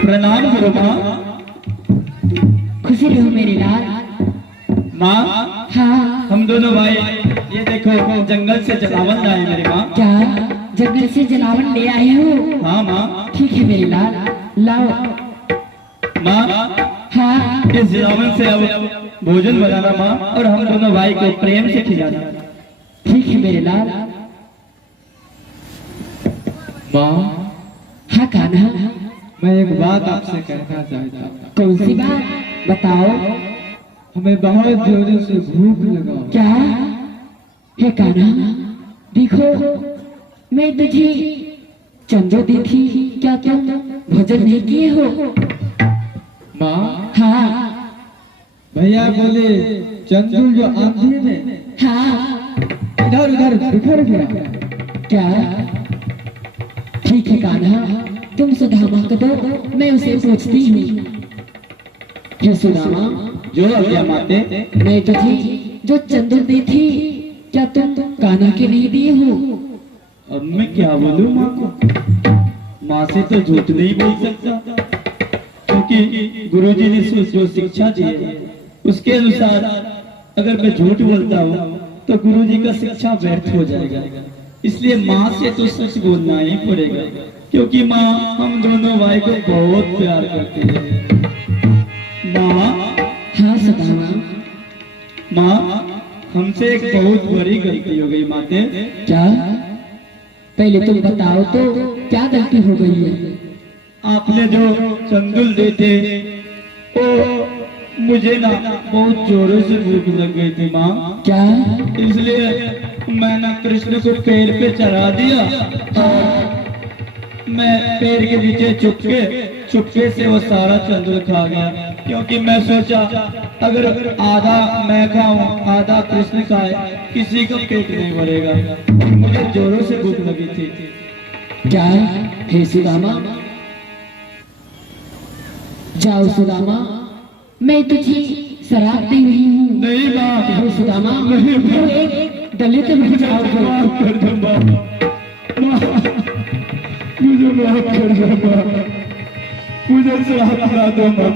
प्रणाम करो माँ। खुशी रहो मेरे लाल। माँ हाँ हम दोनों भाई ये देखो जंगल से जलावन लाए मेरी माँ। क्या जंगल से जलावन ले आए हो? हाँ माँ। ठीक है मेरे लाल, लाओ। माँ हाँ इस जलावन से अब भोजन बनाना माँ, और हम दोनों भाई को प्रेम से खिलाना। ठीक है मेरे लाल। माँ हाँ कान्हा, मैं एक बात आपसे कहना चाहता हूँ। कौन सी बात बताओ? हमें बहुत जोरों से भूख लगा। क्या है कान्हा? देखो मैं तुझे चंदो दी थी, क्या तुम भोजन नहीं किए हो? माँ हाँ भैया बोले चंदुल जो आंधी में हाँ इधर उधर बिखर गया। क्या? ठीक है कान्हा, तुम सुदामा को दो, मैं उसे पूछती हूँ। हे सुदामा, जो अज्ञा माते मैं तुझे जो चंदन दी थी, क्या तुम कान्हा के नहीं दिए हो? अब मैं क्या बोलूं माँ को? माँ से तो झूठ नहीं बोल सकता, क्योंकि गुरुजी ने जो शिक्षा दी है उसके अनुसार अगर मैं झूठ बोलता हूँ तो गुरुजी का शिक्षा व्यर्थ हो जाएगा। इसलिए माँ से तो सच बोलना ही पड़ेगा, क्योंकि माँ हम दोनों भाई को बहुत प्यार करती है। माँ हाँ सुदामा। माँ हमसे एक बहुत बड़ी गलती हो गई माते। क्या? पहले तुम बताओ तो क्या गलती हो गई है? आपने जो चंदुल दे थे वो मुझे ना बहुत जोरों से भूख लग गई थी माँ। क्या? इसलिए मैंने कृष्ण को पेड़ पे चढ़ा दिया और मैं पेड़ के नीचे चुपके से वो सारा चंदुल खा गया, क्योंकि मैं सोचा अगर आधा मैं खाऊं आधा कृष्ण खाए किसी का पेट नहीं भरेगा। मुझे जोरों से भूख लगी थी। क्या? हे सुदामा, जाओ सुदामा, मैं तुझे शराब दे रही हूँ। नहीं माँ। हे सुदामा, नहीं तो एक दलित में जाओ। माफ कर दो माँ, मुझे माफ कर दो माँ, मुझे शराब पिला दो माँ,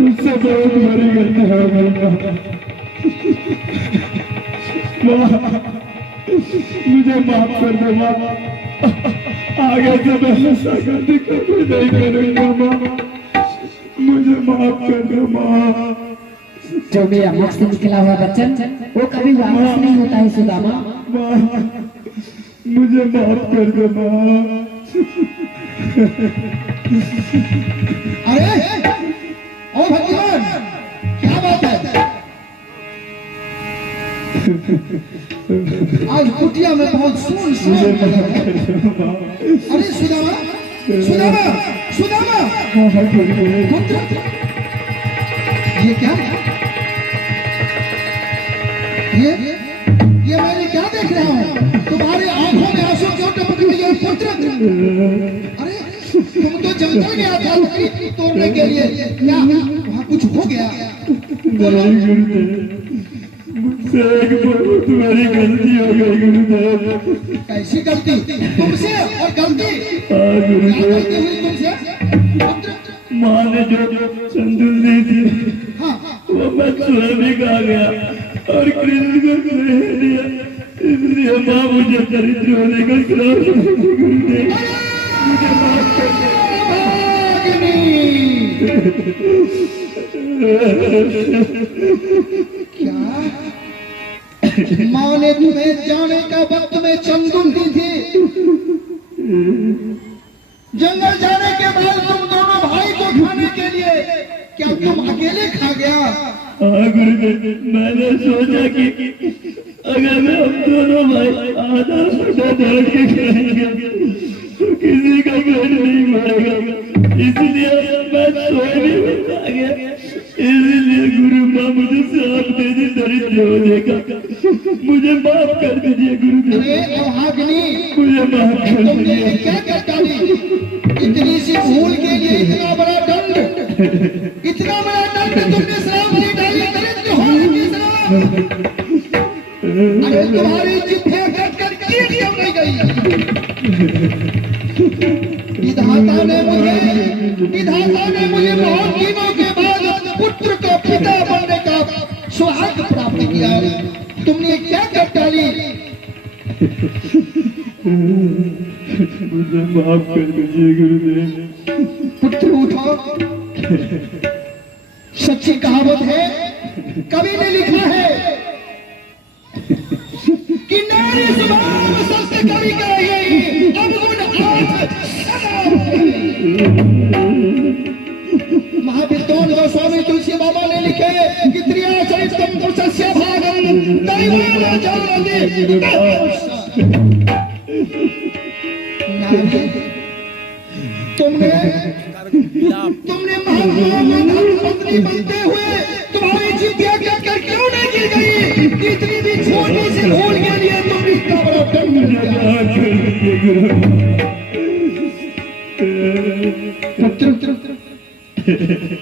मुझसे बहुत बड़ी गलती हो गई माँ, मुझे माफ कर दो माँ, आगे से मैं ऐसा गलती कभी नहीं करूँगा माँ, मुझे माफ कर दो माँ। जो मेरा मुख से निकला हुआ वचन वो कभी वापस नहीं होता है सुदामा। माँ मुझे माफ कर दो माँ। अरे ओ भगवान, क्या बात है? आज कुटिया में बहुत सुन अरे सुदामा, सुदामा, सुदामा, पुत्र, ये क्या? ये मैंने क्या देख रहा हूँ? तुम्हारे आंखों में आंसू क्यों टपक रही है पुत्र? अरे तुम तो जंगल गया था लकड़ी तोड़ने के लिए, क्या वहाँ कुछ हो गया? मुझसे एक बहुत बड़ी गलती हो गई गुरुदेव। कैसी गलती? तुमसे और गलती? हाँ क्या गुरुदेव, गलती हुई तुमसे पुत्र? माँ ने जो चंदुल दी थी हाँ वो मैं स्वयं ही खा गया और कृष्ण को नहीं दिया, इसलिए माँ मुझे दरिद्र होने का श्राप देती गुरुदेव, मुझे माफ कर दो। क्या? माँ ने तुम्हें जाने का वक्त में चंदुल दी थी, जंगल जाने के बाद तुम दोनों भाई को खाने के लिए क्या तुम अकेले खा गया? हाँ गुरुदेव, मैंने सोचा कि अगर मैं हम दोनों भाई आधा आधा दौड़ के खाएंगे तो किसी का पेट नहीं भरेगा, इसलिए मैं सोए भी खा गया, इसलिए गुरु माँ मुझे श्राप दे दी दरिद्र होने का, मुझे माफ कर दीजिए गुरुदेव, अरे अभागिनी, मुझे माफ कर तुमने ये दीजिए। क्या कर डाली? इतनी सी भूल के लिए इतना बड़ा दंड, इतना बड़ा दंड तुमने श्राप नहीं डाली, दरिद्र होने की श्राप। अरे तुम्हारी जिभें कट कर कीट क्यों नहीं गई? विधाता ने विधाता ने मुझे बहुत दिनों के बाद पुत्र को पिता बनने का सौभाग्य प्राप्त किया है। तुमने क्या कर डाली? मुझे माफ कर दीजिए गुरुदेव। पुत्र उठो। सच्ची कहावत है, कवि ने लिखा है कि नारी स्वभाव सत्य कवि कहे अवगुण आठ महाविद्वान गोस्वामी तुलसी बाबा ने लिखे कि त्रिया चरितम पुरुषस्य भागम दैवाना जानते। तुमने महात्मा पत्नी बनते हुए तुम्हारी जिद्दियां कर क्यों नहीं गिर गई? कितनी भी छोटी सी भूल के लिए तुम इतना बड़ा दंड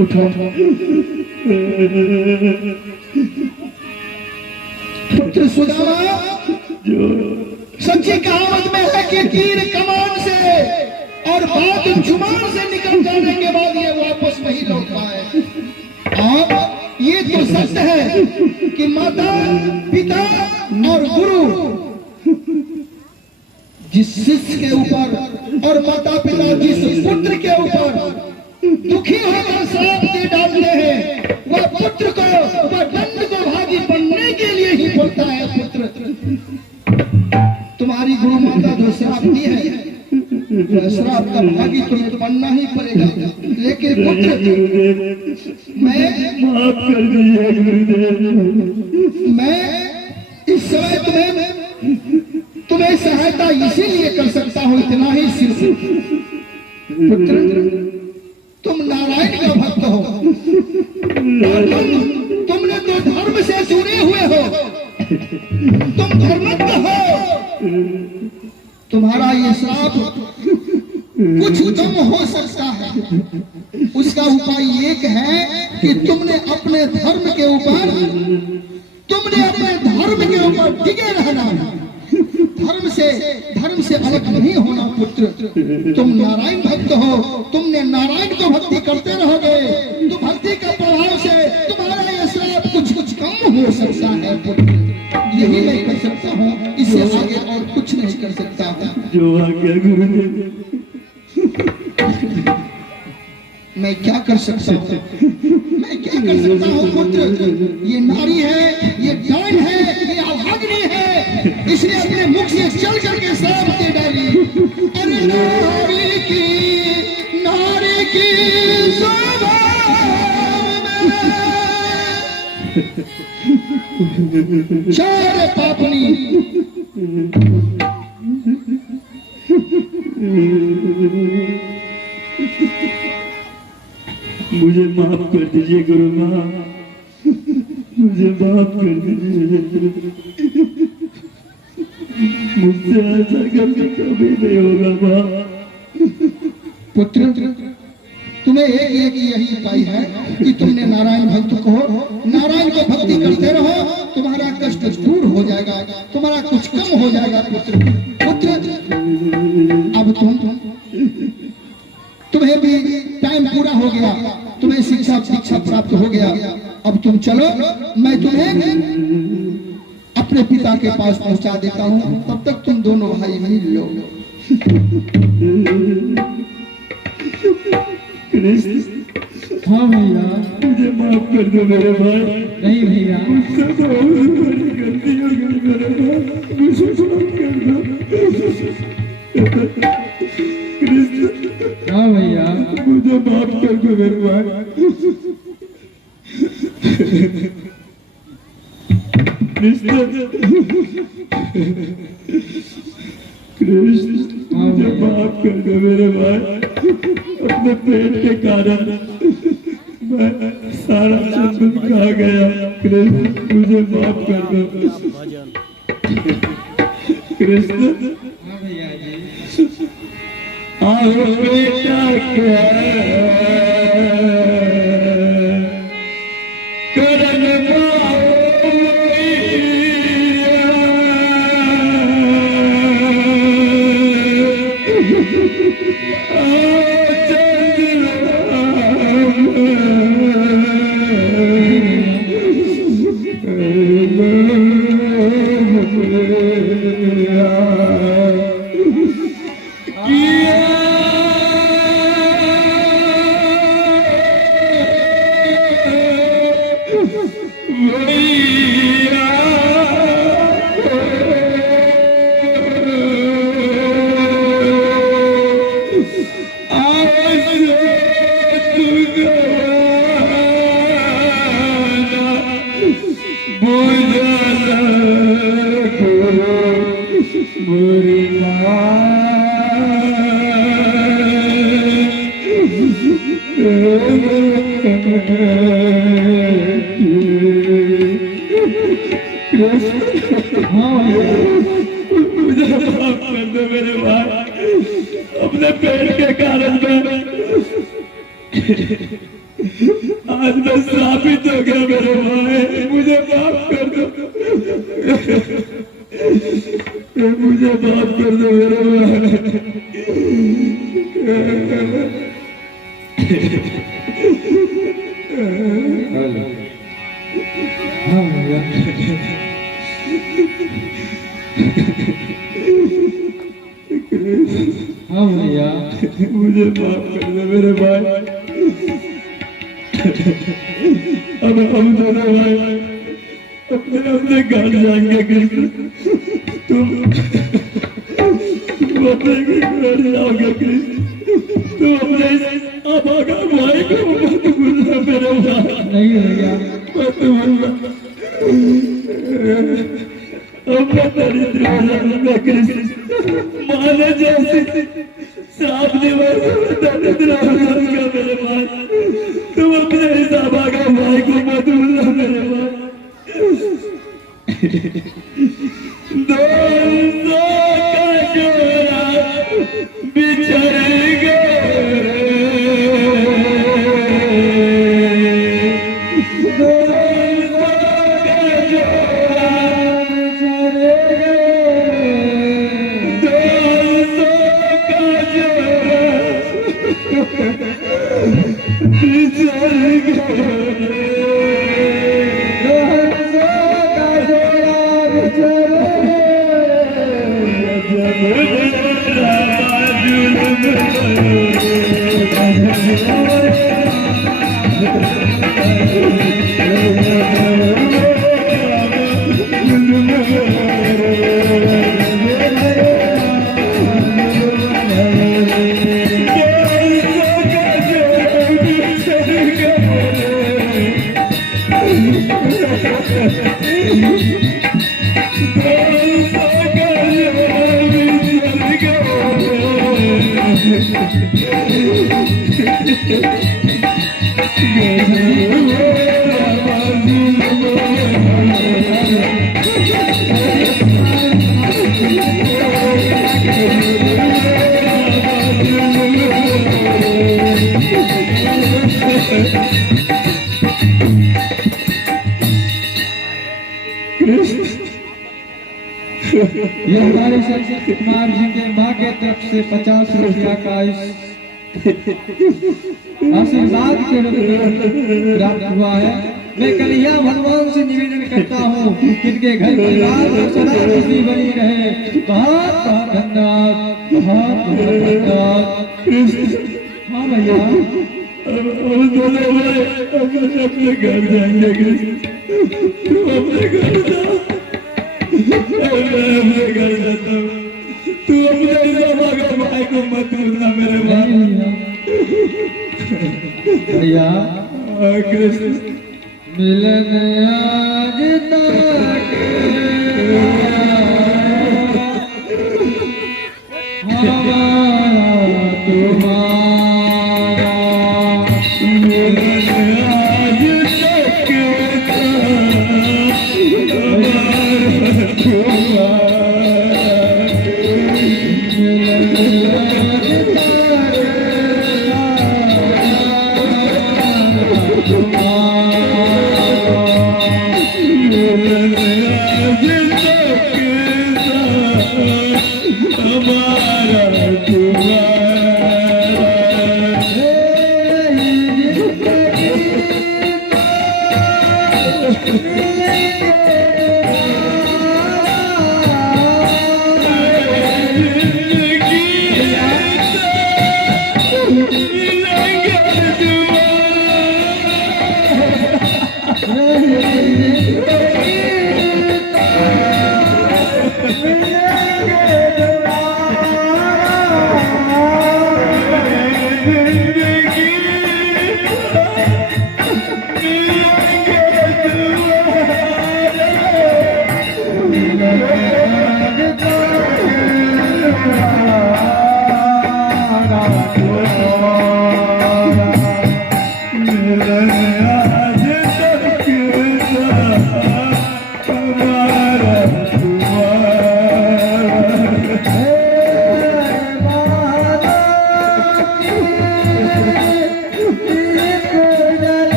उठो। पुत्र सुदामा, सच्ची कहावत में है कि तीर कमान से और बात जुबान से निकल जाने के बाद ये वापस नहीं लौट पाए। और ये तो सच है कि माता पिता और गुरु जिस शिष्य के ऊपर और माता पिता जिस पुत्र के ऊपर दुखी होकर श्राप दे डालते हैं, वह पुत्र को वह दंड को भागी बनने के लिए ही बोलता है। पुत्र, तुम्हारी गुरु माता जो श्राप दी है, श्राप का भागी तुम्हें बनना ही पड़ेगा। लेकिन पुत्र, मैं माफ कर दीजिए गुरुदेव। मैं इस समय तुम्हें सहायता इसीलिए कर सकता हूँ, इतना ही सिर्फ। पुत्र, तुम नारायण का भक्त हो, तुमने तो धर्म से जुड़े हुए हो, तुम धर्मज्ञ हो। तुम्हारा ये श्राप कुछ कम हो सकता है। उसका उपाय एक है कि तुमने अपने धर्म के ऊपर टिके रहना, धर्म से अलग नहीं होना। पुत्र, तुम नारायण भक्त हो, तुमने नारायण को भक्ति करते रहोगे तो भक्ति के प्रभाव से तुम्हारा ये श्राप कुछ कम हो सकता है। पुत्र, यही मैं कर सकता हूँ, इससे आगे और कुछ नहीं कर सकता हूँ। जो आ गया गुरुदेव। मैं क्या कर सकता हूँ? मैं क्या कर सकता हूँ? पुत्र, ये नारी है, ये डायन है, ये अभागिनी है, इसने अपने मुख से चल करके श्राप दे डाली। अरे नारी की शोभा में चार पापनी। मुझे माफ कर दीजिए गुरु माँ, मुझे माफ कर दीजिए। मुझसे ऐसा करके कभी नहीं होगा माँ। पुत्र, तुम्हें एक यही उपाय है कि तुमने नारायण भक्त को नारायण को भक्ति करते रहो, तुम्हारा कष्ट दूर हो जाएगा, तुम्हारा कुछ कम हो जाएगा। पुत्र, अब तुम्हें भी टाइम पूरा हो गया, तुम्हें शिक्षा प्राप्त हो गया। अब तुम चलो, मैं तुम्हें अपने पिता के पास पहुंचा देता हूँ, तब तक तुम दोनों भाई मिल लो। हाँ भैया, मुझे माफ कर दो मेरे भाई। नहीं भैया, मुझसे तो बड़ी गलती हो गई मेरे भाई, मुझे माफ कर दो। हाँ भैया, मुझे माफ कर दो मेरे भाई। कृष्ण, मुझे माफ कर दो मेरे भाई। अपने पेट के कारण मैं सारा चंदन खा गया। कृष्ण, मुझे माफ कर दो। कृष्ण, हाँ भैया जी, आओ बेटा क्या करन मुझे माफ कर दो मेरे भाई, अपने पेट के कारण में आज मैं श्रापित हो गया मेरे भाई, मुझे माफ कर दो, मुझे माफ कर दो मेरे भाई। हाँ भैया, हाँ भैया, मुझे माफ कर दो मेरे भाई। अब हम दोनों भाई अपने अपने घर जाएंगे कृष्ण, तुम अपने घर जाओगे कृष्ण, तुम अपने अभागा भाई को मत भूलना मेरे भाई। नहीं भैया, मत भूलना। अब मैं दरिद्र हो जाऊंगा कृष्ण, माने जैसे साफ दीवार में दरिद्र हो जाऊंगा मेरे भाई, तुम अपने इस अभागा भाई को मत भूलना मेरे भाई। दोस्तों का जोड़ा बिछड़ गए, ये हमारे संत कुमार जी के माँ के तरफ से 50 रुपया का आशीर्वाद के रूप में प्राप्त हुआ है। मैं कन्हैया भगवान से निवेदन करता हूँ कि इनके घर परिवार में सदा खुशी बनी रहे। बहुत बहुत धन्यवाद, बहुत बहुत धन्यवाद। हाँ भैया, अपने घर जाएंगे कृष्ण, तुम अपने घर जाओ, मैं अपने घर जाता हूँ, तू अपने भाई को मत भूलना मेरे भाई। भैया कृष्ण मिलन आज तक हमारा तुम्हारा मिलन आज तक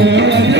रे